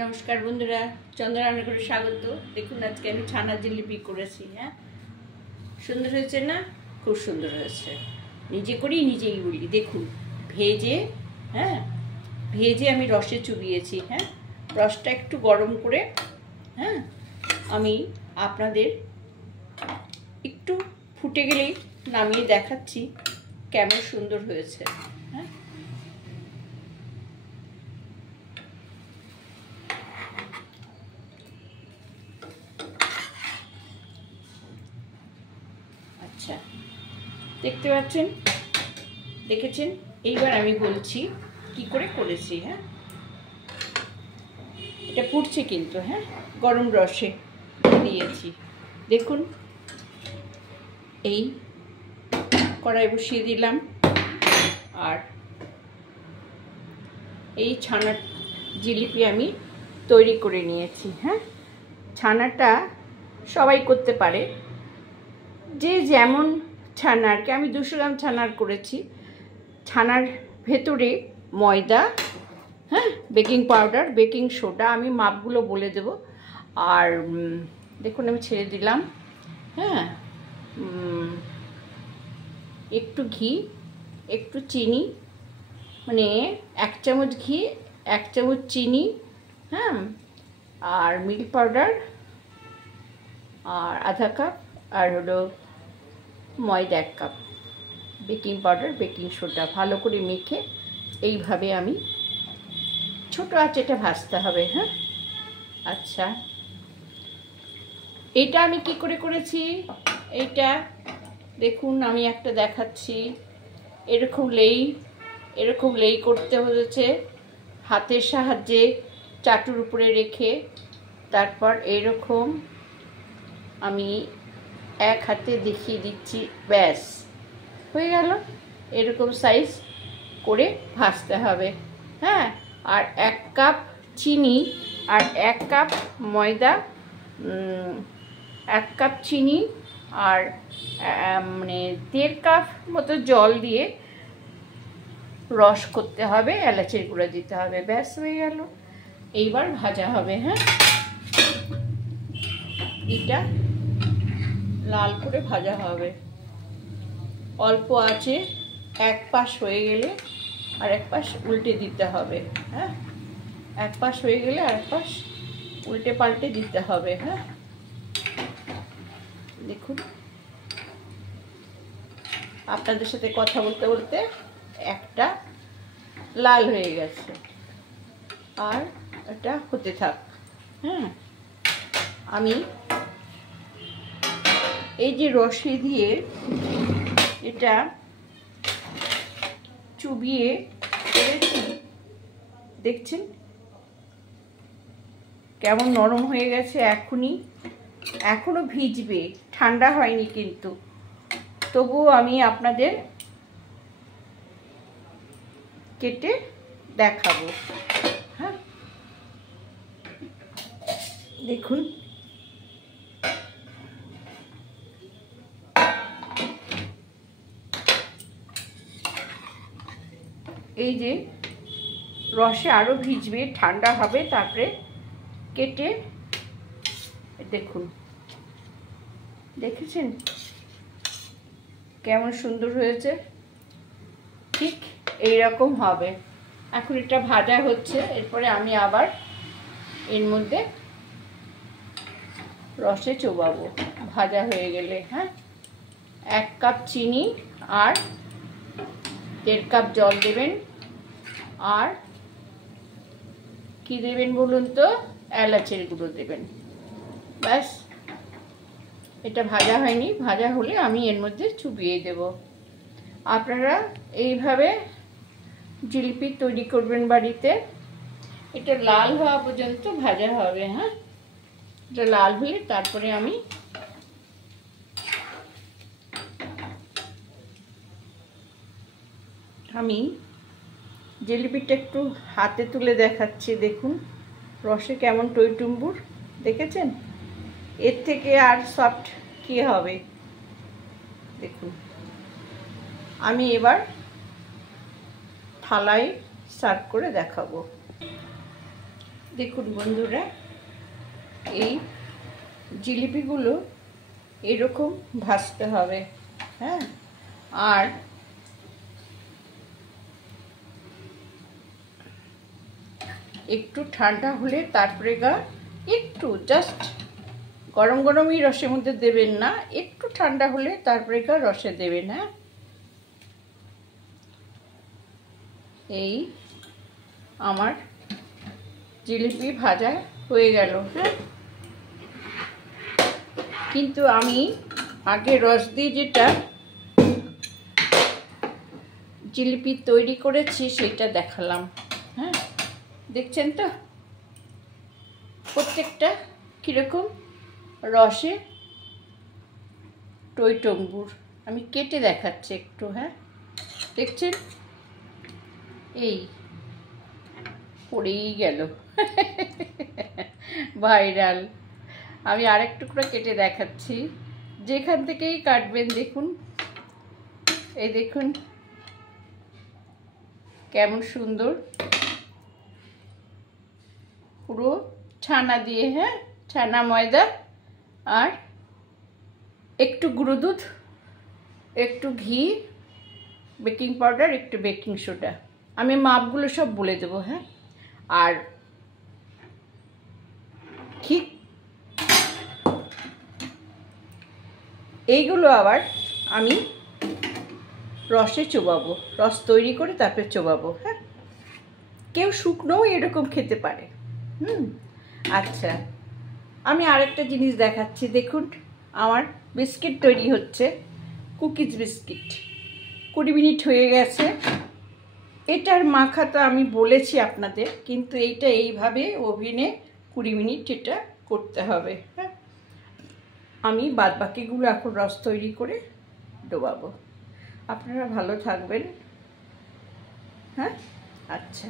নমস্কার বন্ধুরা, চন্দ্ররান্নাঘরে স্বাগত। দেখুন আজকে আমি ছানার জিলিপি করেছি। সুন্দর হয়েছে না? খুব সুন্দর হয়েছে। নিজে করি নিজেই বলি। দেখুন ভেজে আমি রসে চুবিয়েছি। রসটা একটু গরম করে আমি আপনাদের একটু ফুটে গেলেই নামিয়ে দেখাচ্ছি কেমন সুন্দর হয়েছে। আচ্ছা, দেখতে পাচ্ছেন, দেখেছেন? এইবার আমি বলছি কি করে করেছি। এটা ফুটছে কিন্তু গরম রসে দিয়েছি। দেখুন, এই কড়াই বসিয়ে দিলাম আর এই ছানার জিলিপি আমি তৈরি করে নিয়েছি। ছানাটা সবাই করতে পারে, যে যেমন ছানা আর কি। আমি 200 গ্রাম ছানার করেছি। ছানার ভেতরে ময়দা, বেকিং পাউডার, বেকিং সোডা, আমি মাপগুলো বলে দেব। আর দেখুন আমি ছেড়ে দিলাম। একটু ঘি, একটু চিনি, মানে 1 চামচ ঘি, 1 চামচ চিনি, আর মিল্ক পাউডার আর আধা কাপ, আর হলো ময়দা 1 cup, baking powder, baking soda ভালো করে মেখে এইভাবে আমি ছোট আঁচে এটা ভাজতে হবে। আচ্ছা, এটা আমি কি করে করেছি এইটা দেখুন, আমি একটা দেখাচ্ছি। এরকম লেই করতে হয়েছে হাতের সাহায্যে, চাটুর উপরে রেখে। তারপর এরকম আমি এক হাতে দেখিয়ে দিচ্ছি, ব্যাস হয়ে গেল। এরকম সাইজ করে ভাজতে হবে। আর 1 কাপ চিনি আর 1 কাপ ময়দা, 1 কাপ চিনি আর মানে 1.5 কাপ মতো জল দিয়ে রস করতে হবে, এলাচের গুঁড়ো দিতে হবে, ব্যাস হয়ে গেল। এইবার ভাজা হবে। এটা লাল করে ভাজা হবে, অল্প আছে। 1 পাশ হয়ে গেলে আর 1 পাশ উল্টে দিতে হবে। 1 পাশ হয়ে গেলে আর 1 পাশ উল্টে পাল্টে দিতে হবে। দেখুন, আপনাদের সাথে কথা বলতে বলতে একটা লাল হয়ে গেছে, আর এটা হতে থাক। আমি এই যে রসে দিয়ে এটা চুবিয়ে করেছি, দেখছেন কেমন নরম হয়ে গেছে। এখনো ভিজবে, ঠান্ডা হয়নি কিন্তু, তবুও আমি আপনাদের কেটে দেখাবো। দেখুন, এই যে রসে আরো ভিজবে, ঠান্ডা হবে, তারপরে কেটে দেখুন, দেখেছেন কেমন সুন্দর হয়েছে? ঠিক এইরকম হবে। এখন এটা ভাজা হচ্ছে, এরপরে আমি আবার এর মধ্যে রসে চোবাবো ভাজা হয়ে গেলে। 1 কাপ চিনি আর 1.5 কাপ জল দেবেন। আর কি দেবেন বলুন তো? এলাচের গুঁড়ো দেবেন, ব্যাস। এটা ভাজা হয়নি, ভাজা হলে আমি এর মধ্যে চুবিয়ে দেব। আপনারা এইভাবে জিলিপি তৈরি করবেন বাড়িতে। এটা লাল হওয়া পর্যন্ত ভাজা হবে। এটা লাল হলে তারপরে আমি জিলিপিটা একটু হাতে তুলে দেখাচ্ছি। দেখুন রসে কেমন টইটুম্বুর, দেখেছেন? এর থেকে আর সফট কি হবে? দেখুন, আমি এবার থালায় সার্ভ করে দেখাবো। দেখুন বন্ধুরা, এই জিলিপিগুলো এরকম ভাজতে হবে। হ্যাঁ, আর একটু ঠান্ডা হলে তারপরে একটু জাস্ট গরম গরমই রসের মধ্যে দেবেন না, একটু ঠান্ডা হলে তারপরে রসে দেবেন। হ্যাঁ, এই আমার জিলিপি ভাজা হয়ে গেল। হ্যাঁ, কিন্তু আমি আগে রস দিয়ে যেটা জিলিপি তৈরি করেছি সেটা দেখালাম। হ্যাঁ, দেখছেন তো প্রত্যেকটা কীরকম রসে টইটম্বুর। আমি কেটে দেখাচ্ছি একটু। হ্যাঁ, দেখছেন, এই পড়েই গেল ভাইরাল। আমি আরেক টুকরো কেটে দেখাচ্ছি, যেখান থেকেই কাটবেন। দেখুন, এই দেখুন কেমন সুন্দর, পুরো ছানা দিয়ে। হ্যাঁ, ছানা, ময়দা আর একটু গুঁড়ো দুধ, একটু ঘি, বেকিং পাউডার, একটু বেকিং সোডা। আমি মাপগুলো সব বলে দেবো। হ্যাঁ, আর ঠিক এইগুলো আবার আমি রসে চোবাবো, রস তৈরি করে তারপরে চোবাবো। হ্যাঁ, কেউ শুকনোও এরকম খেতে পারে। আচ্ছা, আমি আরেকটা জিনিস দেখাচ্ছি। দেখুন, আমার বিস্কিট তৈরি হচ্ছে, কুকিজ বিস্কিট। 20 মিনিট হয়ে গেছে। এটার মাখা তো আমি বলেছি আপনাদের, কিন্তু এইটা এইভাবে ওভেনে 20 মিনিট এটা করতে হবে। হ্যাঁ, আমি বাদবাকিগুলো এখন রস তৈরি করে ডোবাবো। আপনারা ভালো থাকবেন। হ্যাঁ, আচ্ছা।